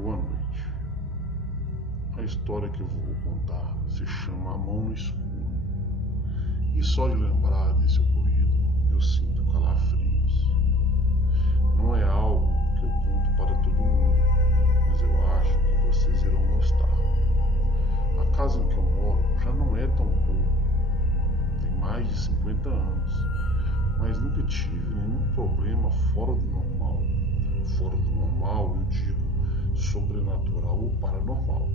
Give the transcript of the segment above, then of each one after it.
Boa noite. A história que eu vou contar se chama A Mão no Escuro. E só de lembrar desse ocorrido, eu sinto calafrios. Não é algo que eu conto para todo mundo, mas eu acho que vocês irão gostar. A casa em que eu moro já não é tão boa. Tem mais de 50 anos, mas nunca tive nenhum problema fora do normal. Fora do normal, eu digo sobrenatural ou paranormal.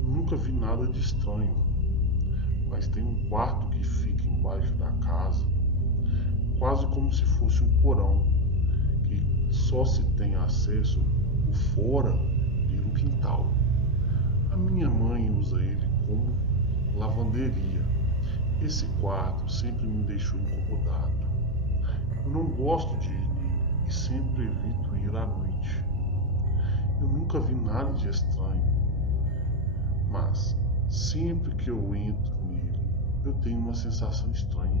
Nunca vi nada de estranho, mas tem um quarto que fica embaixo da casa, quase como se fosse um porão, que só se tem acesso por fora pelo quintal. A minha mãe usa ele como lavanderia. Esse quarto sempre me deixou incomodado. Eu não gosto de ir nele e sempre evito ir à noite. Eu nunca vi nada de estranho, mas sempre que eu entro nele, eu tenho uma sensação estranha,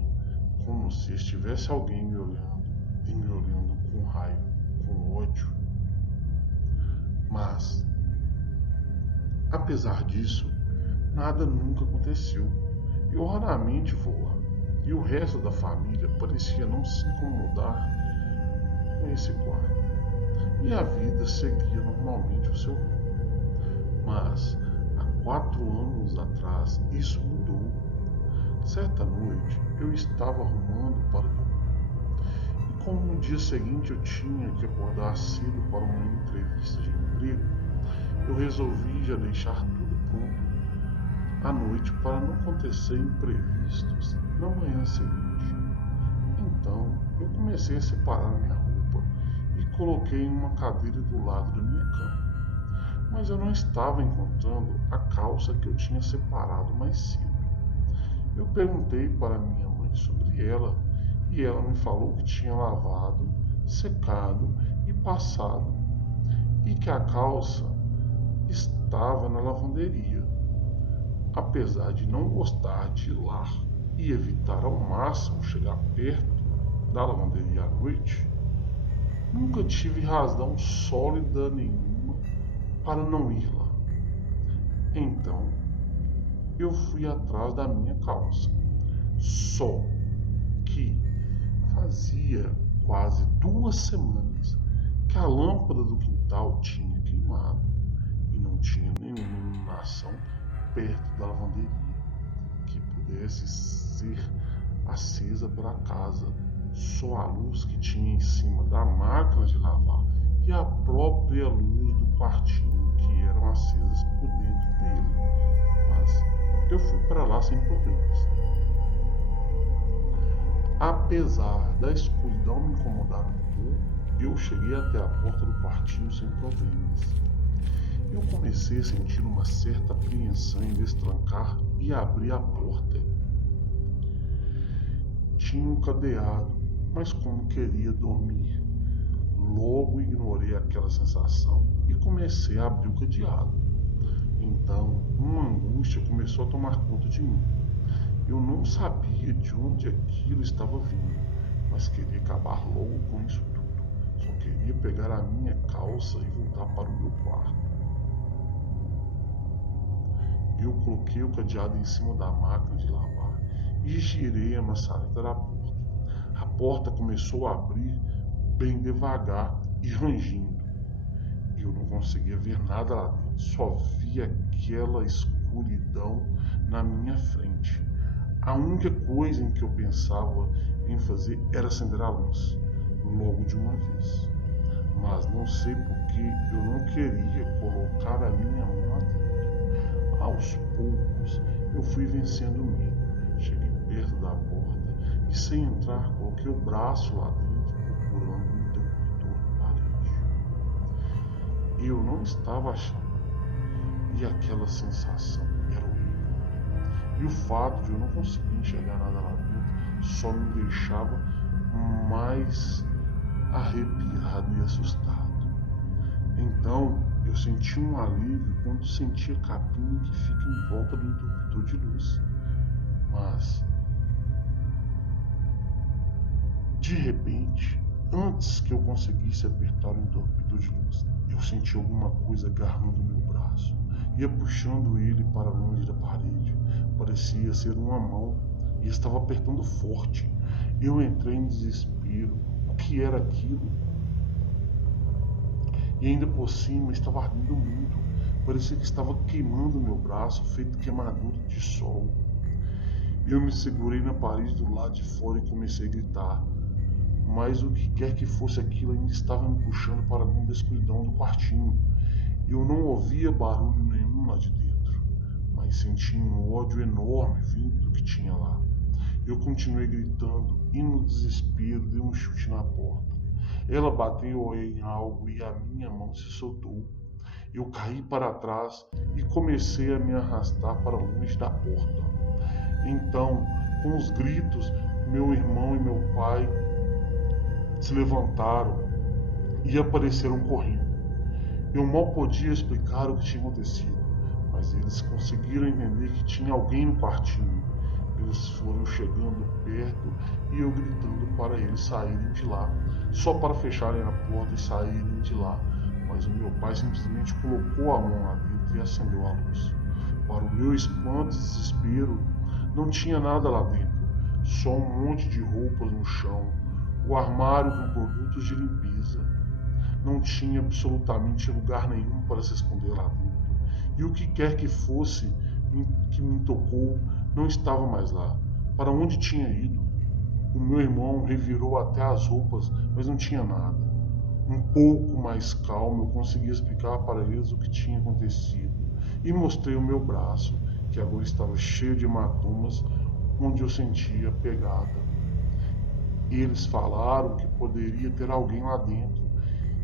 como se estivesse alguém me olhando e me olhando com raiva, com ódio. Mas, apesar disso, nada nunca aconteceu. Eu raramente vou lá, e o resto da família parecia não se incomodar com esse quarto. E a vida seguia normalmente o seu rumo. Mas, há 4 anos atrás, isso mudou. Certa noite, eu estava arrumando para dormir. E como no dia seguinte eu tinha que acordar cedo para uma entrevista de emprego, eu resolvi já deixar tudo pronto à noite para não acontecer imprevistos na manhã seguinte. Então, eu comecei a separar minha roupa e coloquei em uma cadeira do lado da minha cama. Mas eu não estava encontrando a calça que eu tinha separado mais cedo. Eu perguntei para minha mãe sobre ela e ela me falou que tinha lavado, secado e passado e que a calça estava na lavanderia. Apesar de não gostar de ir lá e evitar ao máximo chegar perto da lavanderia à noite, nunca tive razão sólida nenhuma para não ir lá. Então, eu fui atrás da minha calça. Só que fazia quase 2 semanas que a lâmpada do quintal tinha queimado e não tinha nenhuma iluminação perto da lavanderia que pudesse ser acesa pela casa. Só a luz que tinha em cima da máquina de lavar e a própria luz do quartinho que eram acesas por dentro dele. Mas eu fui para lá sem problemas. Apesar da escuridão me incomodar um pouco, eu cheguei até a porta do quartinho sem problemas. Eu comecei a sentir uma certa apreensão em destrancar e abrir a porta. Tinha um cadeado, mas como queria dormir, logo ignorei aquela sensação e comecei a abrir o cadeado. Então, uma angústia começou a tomar conta de mim. Eu não sabia de onde aquilo estava vindo, mas queria acabar logo com isso tudo. Só queria pegar a minha calça e voltar para o meu quarto. Eu coloquei o cadeado em cima da máquina de lavar e girei a maçaneta da porta. A porta começou a abrir bem devagar e rangindo. Eu não conseguia ver nada lá dentro, só via aquela escuridão na minha frente. A única coisa em que eu pensava em fazer era acender a luz, logo de uma vez. Mas não sei por que eu não queria colocar a minha mão lá dentro. Aos poucos, eu fui vencendo o medo. Cheguei perto da porta e, sem entrar, coloquei o braço lá dentro, procurando um interruptor na parede. Eu não estava achando, e aquela sensação era horrível. E o fato de eu não conseguir enxergar nada lá dentro só me deixava mais arrepiado e assustado. Então, eu senti um alívio quando senti a capinha que fica em volta do interruptor de luz. Mas, de repente, antes que eu conseguisse apertar o interruptor de luz, eu senti alguma coisa agarrando meu braço, ia puxando ele para longe da parede. Parecia ser uma mão e estava apertando forte. Eu entrei em desespero. O que era aquilo? E ainda por cima estava ardendo muito. Parecia que estava queimando meu braço, feito queimadura de sol. Eu me segurei na parede do lado de fora e comecei a gritar. Mas o que quer que fosse aquilo ainda estava me puxando para dentro da escuridão do quartinho. Eu não ouvia barulho nenhum lá de dentro, mas sentia um ódio enorme vindo do que tinha lá. Eu continuei gritando e no desespero dei um chute na porta. Ela bateu em algo e a minha mão se soltou. Eu caí para trás e comecei a me arrastar para longe da porta. Então, com os gritos, meu irmão e meu pai se levantaram e apareceram correndo. Eu mal podia explicar o que tinha acontecido, mas eles conseguiram entender que tinha alguém no quartinho. Eles foram chegando perto e eu gritando para eles saírem de lá, só para fecharem a porta e saírem de lá. Mas o meu pai simplesmente colocou a mão lá dentro e acendeu a luz. Para o meu espanto e desespero, não tinha nada lá dentro, só um monte de roupas no chão, o armário com produtos de limpeza. Não tinha absolutamente lugar nenhum para se esconder lá dentro. E o que quer que fosse que me tocou não estava mais lá. Para onde tinha ido? O meu irmão revirou até as roupas, mas não tinha nada. Um pouco mais calmo, eu consegui explicar para eles o que tinha acontecido e mostrei o meu braço, que agora estava cheio de hematomas, onde eu sentia pegada. Eles falaram que poderia ter alguém lá dentro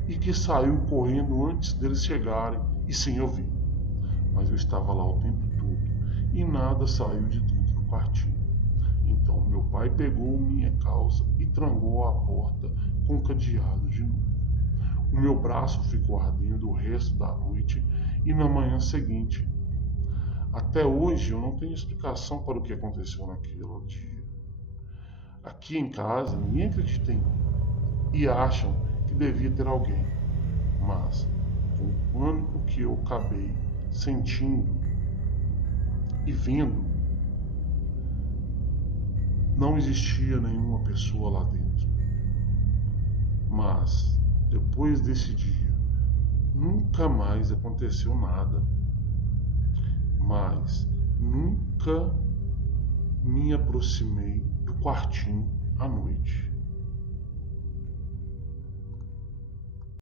e que saiu correndo antes deles chegarem, e sim, eu vi. Mas eu estava lá o tempo todo e nada saiu de dentro do quartinho. Então meu pai pegou minha calça e trancou a porta com cadeado de novo. O meu braço ficou ardendo o resto da noite e na manhã seguinte. Até hoje eu não tenho explicação para o que aconteceu naquele dia. Aqui em casa ninguém acredita em mim e acham que devia ter alguém, mas com o pânico que eu acabei sentindo e vendo, não existia nenhuma pessoa lá dentro. Mas depois desse dia, nunca mais aconteceu nada. Mas nunca me aproximei do quartinho à noite.